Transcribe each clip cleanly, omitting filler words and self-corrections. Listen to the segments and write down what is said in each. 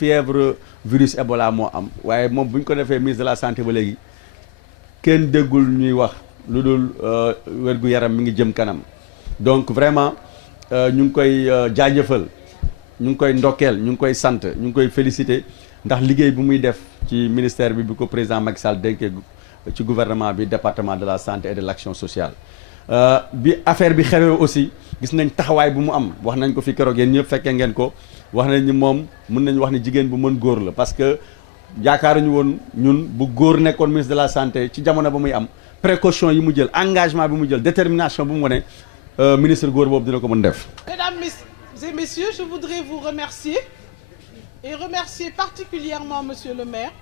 fièvre virus Ebola moo am waaye moom bu ñu ko defee ministre de la santé ba léegi kenn déggul ñuy wax lu dul wér-gu-yaram mi ngi jëm kanam donc vraiment ñu ngi koy jaajëfal ñu ngi koy ndokkeel ñu ngi koy sant ñu ngi koy féliciter ndax liggéey bu muy def ci ministère bi ko président Macky Sall dénkee ci gouvernement bi département de la santé et de l'action sociale bi affaire bi xewee aussi gis nañ taxawaay bu mu am wax nañ ko fi keroog yéen ñëpp fekkee ngeen ko wax nañ ni moom mën nañu wax ni jigéen bu mën góor la parce que yaakaaruñu woon ñun bu góor nekkoon ministre de la santé ci jamono ba muy am précaution yi mu jël engagement bi mu jël détermination bu mu wane ministre góor boobu dina ko mën def. Mesdames et messieurs, je voudrais vous remercier et remercier particulièrement monsieur le maire,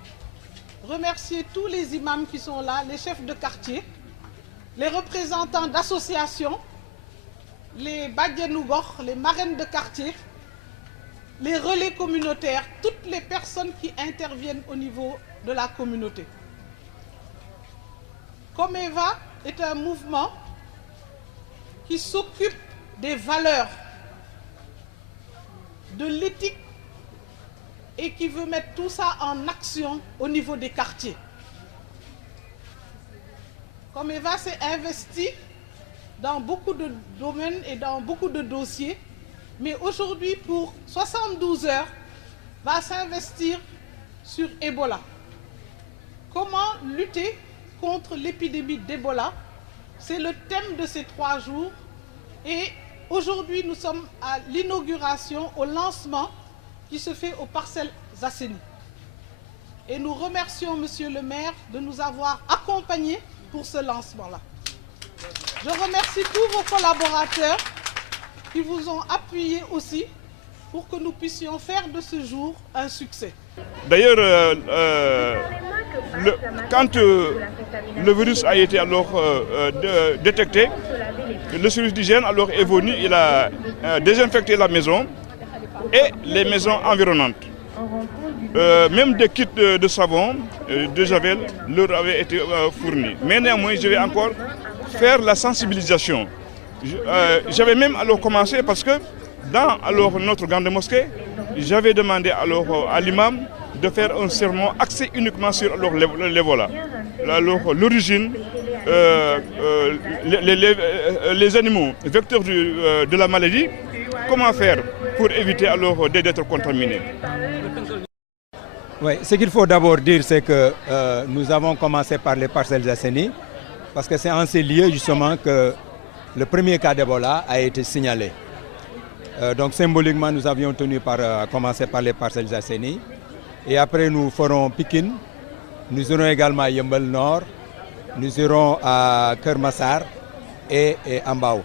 remercier tous les imams qui sont là, les chefs de quartier, les représentants d'associations, les badianou gox, les marraines de quartier, les relais communautaires, toutes les personnes qui interviennent au niveau de la communauté. Comeva est un mouvement qui s'occupe des valeurs, de l'éthique et qui veut mettre tout ça en action au niveau des quartiers. Comeva s'est investi dans beaucoup de domaines et dans beaucoup de dossiers, mais aujourd'hui, pour 72 heures, va s'investir sur Ebola. Comment lutter contre l'épidémie d'Ebola? C'est le thème de ces 3 jours. Et aujourd'hui, nous sommes à l'inauguration, au lancement qui se fait aux Parcelles Assainies. Et nous remercions monsieur le maire de nous avoir accompagnés pour ce lancement-là. Je remercie tous vos collaborateurs qui vous ont appuyés aussi pour que nous puissions faire de ce jour un succès. D'ailleurs, quand le virus a été alors détecté, le service d'hygiène alors est venu, il a désinfecté la maison et les maisons environnantes. Même des kits de savon, de javel, leur avaient été fournis. Mais néanmoins, je vais encore faire la sensibilisation. J'avais même alors commencé parce que dans alors notre grande mosquée, j'avais demandé alors à l'imam de faire un sermon axé uniquement sur l'Ebola. L'origine, les animaux vecteurs de la maladie, comment faire pour éviter alors d'être contaminés. Oui, ce qu'il faut d'abord dire, c'est que nous avons commencé par les Parcelles Assainies, parce que c'est en ces lieux justement que le premier cas d'Ebola a été signalé. Donc symboliquement, nous avions tenu par commencer par les Parcelles Assainies. Et après, nous ferons Pikine, nous irons également à Yeumbeul Nord, nous irons à Keur Massar et à Mbao.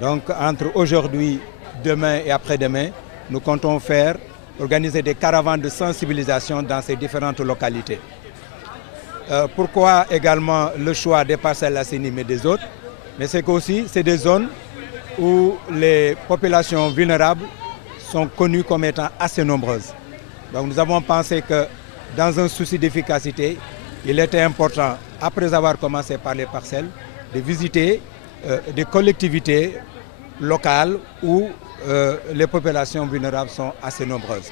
Donc entre aujourd'hui, demain et après-demain, nous comptons organiser des caravanes de sensibilisation dans ces différentes localités. Pourquoi également le choix des Parcelles Assainies mais des autres? Mais c'est qu'aussi, c'est des zones où les populations vulnérables sont connues comme étant assez nombreuses. Donc nous avons pensé que dans un souci d'efficacité, il était important, après avoir commencé par les parcelles, de visiter des collectivités locales où les populations vulnérables sont assez nombreuses.